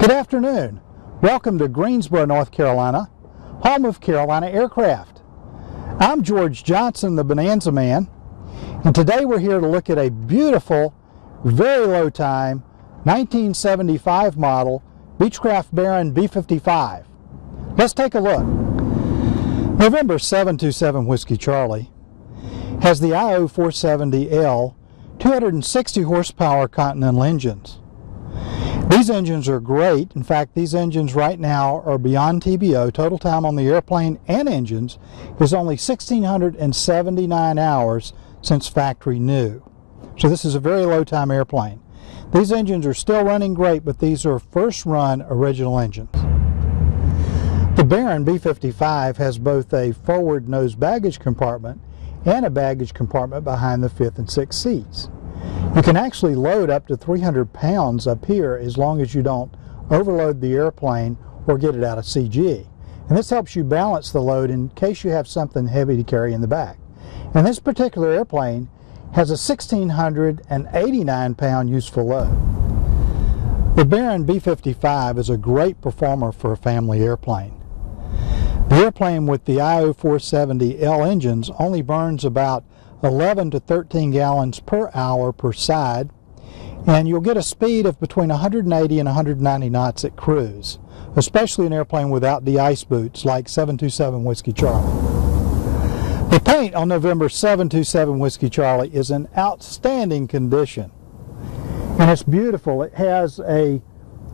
Good afternoon. Welcome to Greensboro, North Carolina, home of Carolina Aircraft. I'm George Johnson, the Bonanza Man, and today we're here to look at a beautiful, very low time, 1975 model BEECHCRAFT Baron B55. Let's take a look. November 727 Whiskey Charlie has the IO470L 260 horsepower Continental engines. These engines are great. In fact, these engines right now are beyond TBO. Total time on the airplane and engines is only 1,679 hours since factory new. So this is a very low time airplane. These engines are still running great, but these are first run original engines. The Baron B55 has both a forward nose baggage compartment and a baggage compartment behind the 5th and 6th seats. You can actually load up to 300 pounds up here as long as you don't overload the airplane or get it out of CG. And this helps you balance the load in case you have something heavy to carry in the back. And this particular airplane has a 1,689 pound useful load. The Baron B55 is a great performer for a family airplane. The airplane with the IO470L engines only burns about 11 to 13 gallons per hour per side, and you'll get a speed of between 180 and 190 knots at cruise, especially an airplane without de-ice boots like 727 Whiskey Charlie. The paint on November 727 Whiskey Charlie is in outstanding condition, and it's beautiful. It has a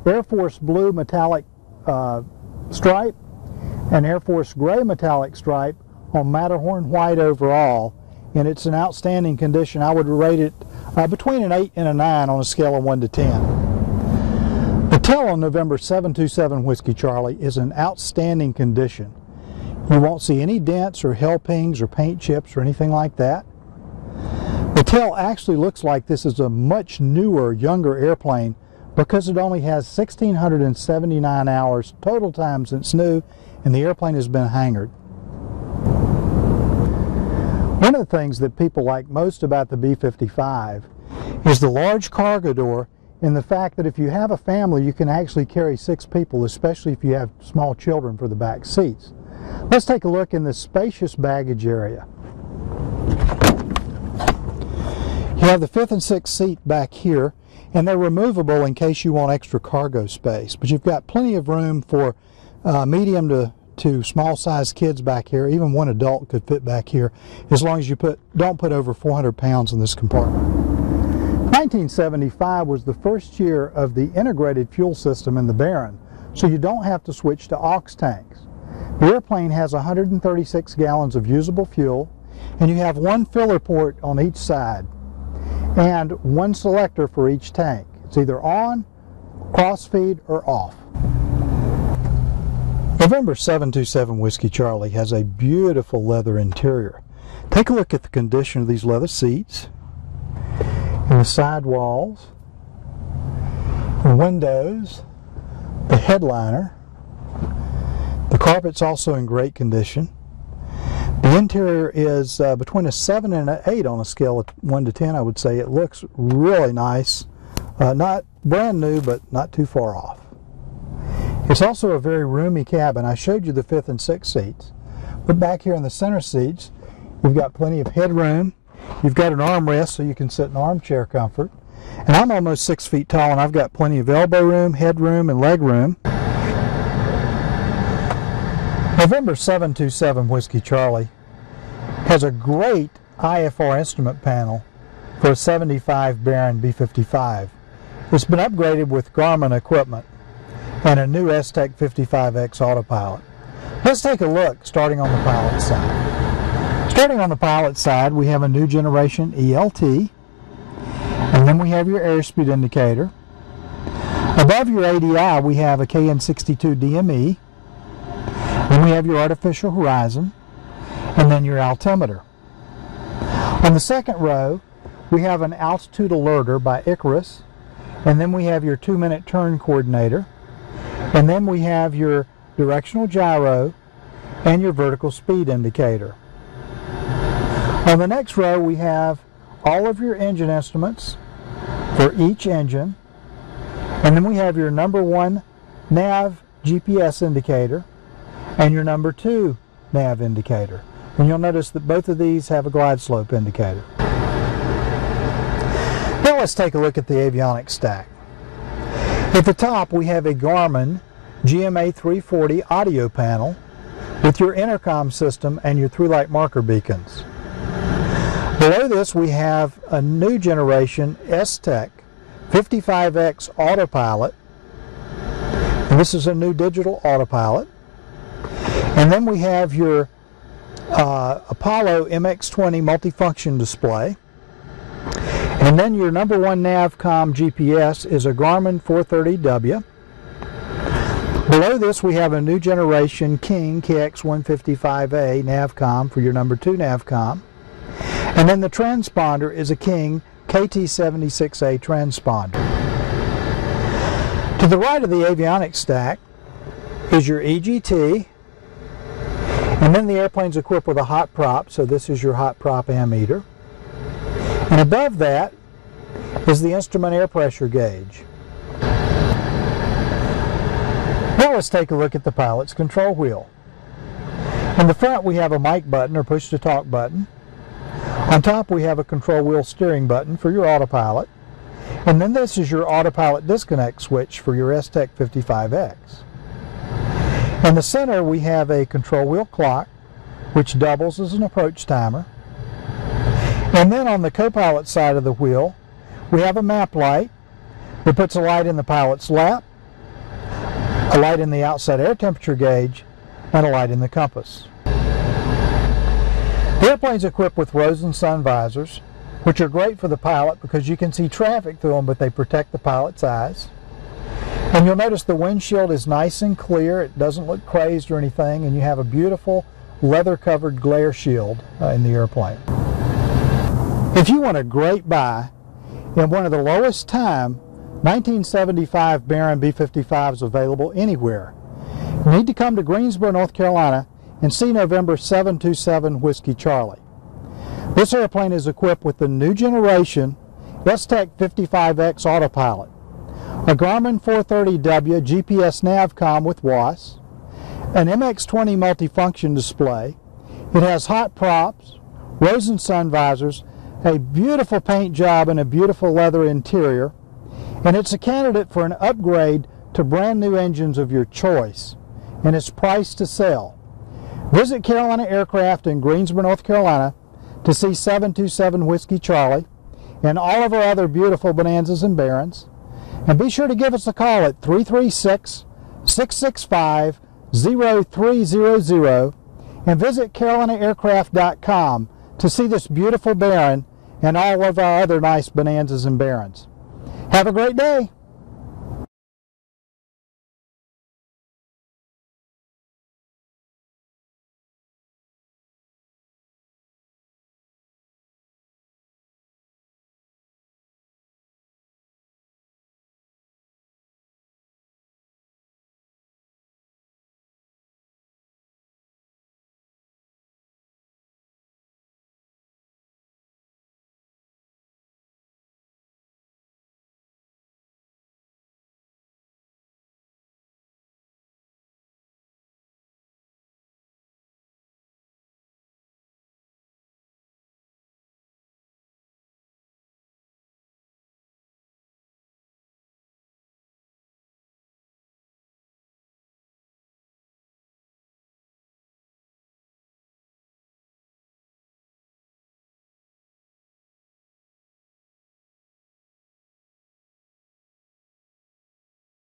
Air Force blue metallic stripe, an Air Force gray metallic stripe on Matterhorn white overall, and it's in outstanding condition. I would rate it between an 8 and a 9 on a scale of 1 to 10. The tail on November 727 Whiskey Charlie is in outstanding condition. You won't see any dents or hell pings or paint chips or anything like that. The tail actually looks like this is a much newer, younger airplane because it only has 1,679 hours total time since new, and the airplane has been hangared. One of the things that people like most about the B55 is the large cargo door, and the fact that if you have a family, you can actually carry 6 people, especially if you have small children for the back seats. Let's take a look in the spacious baggage area. You have the 5th and 6th seat back here, and they're removable in case you want extra cargo space, but you've got plenty of room for medium to small sized kids back here. Even one adult could fit back here as long as you don't put over 400 pounds in this compartment. 1975 was the first year of the integrated fuel system in the Baron, so you don't have to switch to aux tanks. The airplane has 136 gallons of usable fuel, and you have one filler port on each side and one selector for each tank. It's either on, cross-feed, or off. November 727 Whiskey Charlie has a beautiful leather interior. Take a look at the condition of these leather seats, and the side walls, the windows, the headliner. The carpet's also in great condition. The interior is between a 7 and an 8 on a scale of 1 to 10, I would say. It looks really nice. Not brand new, but not too far off. It's also a very roomy cabin. I showed you the 5th and 6th seats, but back here in the center seats, you've got plenty of headroom. You've got an armrest so you can sit in armchair comfort. And I'm almost 6 feet tall, and I've got plenty of elbow room, headroom, and leg room. November 727 Whiskey Charlie has a great IFR instrument panel for a 75 Baron B55. It's been upgraded with Garmin equipment and a new S-Tec 55X autopilot. Let's take a look starting on the pilot side. Starting on the pilot side, we have a new generation ELT, and then we have your airspeed indicator. Above your ADI, we have a KN62 DME, then we have your artificial horizon, and then your altimeter. On the second row, we have an altitude alerter by Icarus, and then we have your 2-minute turn coordinator, and then we have your directional gyro and your vertical speed indicator. On the next row, we have all of your engine estimates for each engine, and then we have your number 1 nav GPS indicator and your number 2 nav indicator. And you'll notice that both of these have a glide slope indicator. Now let's take a look at the Avionics Tack. At the top we have a Garmin GMA 340 audio panel with your intercom system and your through-light marker beacons. Below this we have a new generation S-Tec 55X autopilot, and this is a new digital autopilot. And then we have your Apollo MX20 multifunction display. And then your number 1 Navcom GPS is a Garmin 430W. Below this we have a new generation King KX155A Navcom for your number 2 Navcom. And then the transponder is a King KT76A transponder. To the right of the Avionics Tack is your EGT, and then the airplane's equipped with a hot prop, so this is your hot prop ammeter. And above that is the instrument air pressure gauge. Now let's take a look at the pilot's control wheel. In the front we have a mic button or push to talk button. On top we have a control wheel steering button for your autopilot. And then this is your autopilot disconnect switch for your S-Tec 55X. In the center we have a control wheel clock which doubles as an approach timer. And then on the co-pilot side of the wheel we have a map light that puts a light in the pilot's lap, a light in the outside air temperature gauge, and a light in the compass. The airplane's equipped with Rosen sun visors, which are great for the pilot because you can see traffic through them, but they protect the pilot's eyes. And you'll notice the windshield is nice and clear, it doesn't look crazed or anything, and you have a beautiful leather-covered glare shield in the airplane. If you want a great buy in one of the lowest time 1975 Baron B55s available anywhere, you need to come to Greensboro, North Carolina and see November 727 Whiskey Charlie. This airplane is equipped with the new generation S-Tec 55X autopilot, a Garmin 430W GPS Navcom with WAAS, an MX20 multifunction display. It has hot props, Rosen sun visors, a beautiful paint job and a beautiful leather interior, and it's a candidate for an upgrade to brand new engines of your choice, and it's priced to sell. Visit Carolina Aircraft in Greensboro, North Carolina to see 727 Whiskey Charlie and all of our other beautiful Bonanzas and Barons. And be sure to give us a call at 336-665-0300 and visit CarolinaAircraft.com to see this beautiful Baron and all of our other nice Bonanzas and Barons. Have a great day!